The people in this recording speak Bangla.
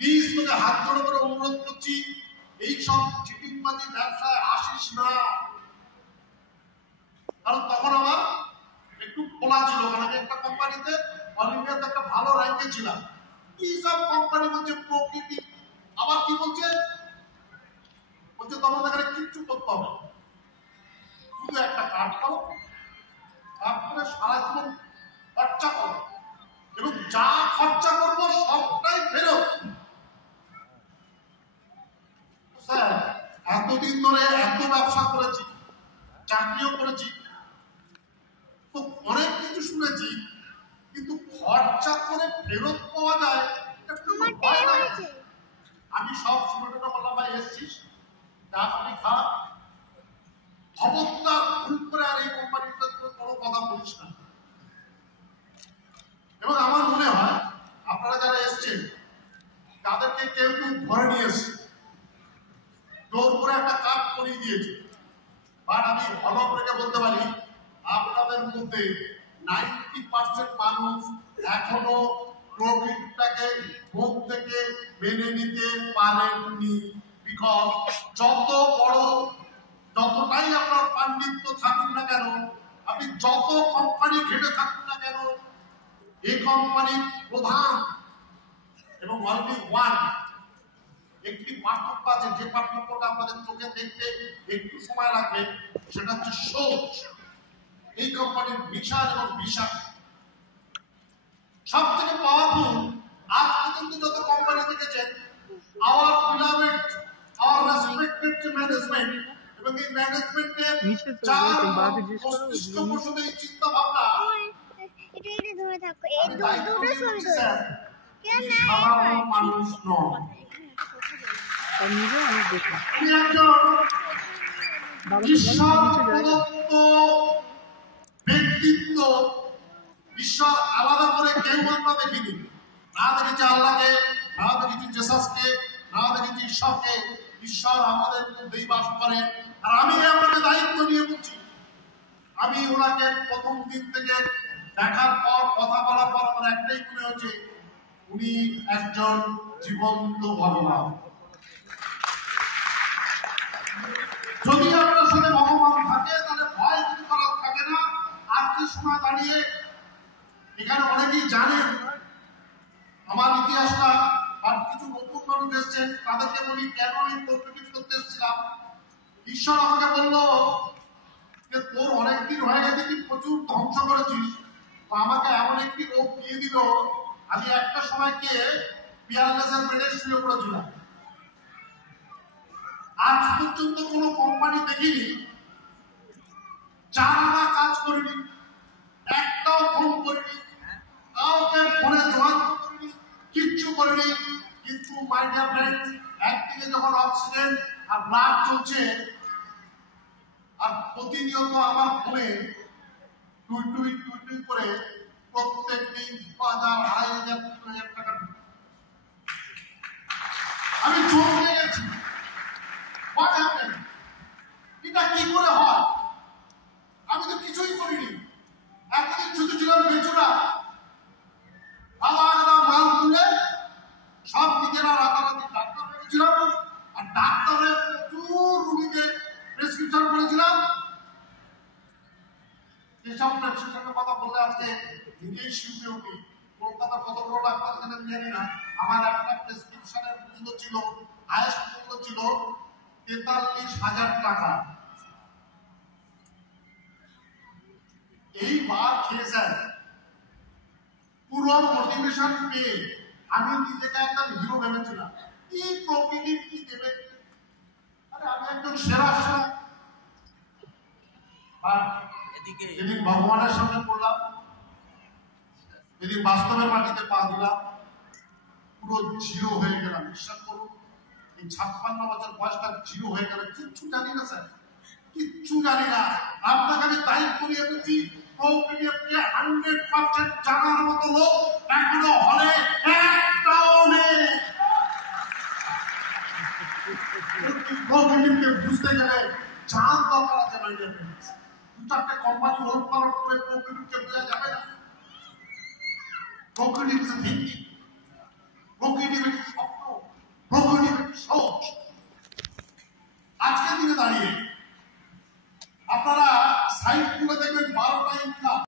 প্লিজ তোকে হাত জোড়ো করে অনুরোধ করছি, এই সব চিটিংবাজি ব্যবসায় আসিস না। কারণ তখন আমার একটু খোলা ছিল, কারণ আমি একটা কোম্পানিতে অল ইন্ডিয়াতে একটা ভালো র্যাঙ্কে ছিলাম। কি সব কোম্পানি বলছে প্রকৃতি, আবার কি বলছে তোমাদের এখানে কিচ্ছু করতে হবে, শুধু একটা কার্ড পাও, তারপরে সারা জীবন খরচা করো এবং যা খরচা করবো সবটাই ফেরত। স্যার এতদিন ধরে এত ব্যবসা করেছি, চাকরিও করেছি, তো অনেক কিছু শুনেছি, কিন্তু খরচা করে ফেরত পাওয়া যায় আমি সব শুনেটা বললাম, ভাই এসছিস যা আমি খা, খবরদার ভুল করে আর এই কোম্পানিটা কোনো কথা বলিস না। এবং আমার মনে হয় আপনারা যারা এসছেন তাদেরকে কেউ কেউ ধরে নিয়ে এসছে, জোর করে একটা কাজ করিয়ে দিয়েছে। বাট আমি হলফ রেখে বলতে পারি আপনাদের মধ্যে 90% মানুষ এখনো প্রকৃতিটাকে মুখ থেকে মেনে নিতে পারেননি। বিকজ যতটাই আপনার পাণ্ডিত্য থাকুন না কেন, আপনি যত কোম্পানি ঘেটে থাকুন না কেন, এই কোম্পানির প্রধান এবং অনলি ওয়ান একটি পার্থক্য আছে, যে পার্থক্যটা আপনাদের চোখে দেখতে একটু সময় লাগবে, সেটা হচ্ছে সোচ। এই কোম্পানির বিশাল এবং বিশাল সব থেকে পাওয়ারফুল আজ পর্যন্ত যত কোম্পানি দেখেছেন, our beloved, our respected management, এবং এই ম্যানেজমেন্টের চার মস্তিষ্ক প্রসূত এই চিন্তা ভাবনা, এটা ধরে থাকো, এই দুটো ছবি ধরে কেন না সাধারণ মানুষ নয়। আমি একজন ঈশ্বর প্রদত্ত ব্যক্তিত্ব, ঈশ্বর আলাদা করে কেউ আমরা দেখিনি, না দেখেছি আল্লাহকে, না দেখেছি জেসাসকে, না দেখেছি ঈশ্বরকে। ঈশ্বর আমাদের মধ্যেই বাস করেন। আর আমি আপনাকে দায়িত্ব নিয়ে বলছি, আমি ওনাকে প্রথম দিন থেকে দেখার পর, কথা বলার পর আমার একটাই মনে হচ্ছে, উনি একজন জীবন্ত ভগবান। যদি আপনার সাথে ভগবান থাকে তাহলে ভয় কিছু করার থাকে না। আর কি সময় দাঁড়িয়ে এখানে অনেকেই জানেন আমার ইতিহাসটা, আর কিছু নতুন মানুষ এসছেন তাদেরকে বলি কেন আমি প্রকৃতি করতে এসেছিলাম। ঈশ্বর আমাকে বলল যে তোর অনেকদিন হয়ে গেছে, তুই প্রচুর ধ্বংস করেছিস, তো আমাকে এমন একটি রোগ দিয়ে দিল, আমি একটা সময় গিয়ে পিয়ারলেসের বেডে শুয়ে পড়েছিলাম। আজ পর্যন্ত কোন কোম্পানি দেখিনি, যারা কাজ করিনি, একটাও ফোন করিনি, কাউকে ফোনে যোগাযোগ করিনি, কিচ্ছু করিনি। কিন্তু মাই ডিয়ার ফ্রেন্ড, একদিকে যখন অক্সিজেন আর ব্লাড চলছে, আর প্রতিনিয়ত আমার ফোনে টুই টুই টুই টুই করে প্রত্যেক দিন 2,000, 2,500, 3,000 টাকা, আমি চমকে গেছি। এটা কি করে হয়? আমি তো কিছুই করিনি, একদিন শুধু ছিলাম বেচুরা, আলাদা মাল তুলে সব নিজেরা রাতারাতি ডাক্তার হয়েছিলাম, আর ডাক্তারের প্রচুর রুগীকে প্রেসক্রিপশন করেছিলাম। যেসব প্রেসক্রিপশনের কথা বললে আজকে নিজেই শিখতে উঠি, কলকাতার কত বড় ডাক্তার এখানে জানি না, আমার একটা প্রেসক্রিপশনের মূল্য ছিল, হায়েস্ট মূল্য ছিল 43,000 টাকা। এইবার খেয়ে স্যার পুরো মোটিভেশন পেয়ে আমি নিজেকে একটা হিরো ভেবেছিলাম, কি প্রকৃতি কি দেবে, আরে আমি একজন সেরা সেরা। যেদিন ভগবানের সামনে পড়লাম, যেদিন বাস্তবের মাটিতে পা দিলাম, পুরো জিরো হয়ে গেলাম। বিশ্বাস করুন, এই 56 বছর বয়সটা জিরো হয়ে গেল। কিচ্ছু জানি না স্যার, কিচ্ছু জানি না। আপনাকে আমি দায়িত্ব করিয়ে দিচ্ছি, প্রকৃতিকে 100% জানার মতো লোক এখনো হলে একটাও নেই। প্রকৃতিকে বুঝতে গেলে জান দরকার আছে। বাইরে 2-4টে কোম্পানি ওল্ড পালট করে প্রকৃতিকে বোঝা যাবে না। প্রকৃতি থিঙ্কিং, প্রকৃতি স্বপ্ন, দাঁড়িয়ে। আপনারা সাইড গুলো দেখবেন 12টা ইনকাম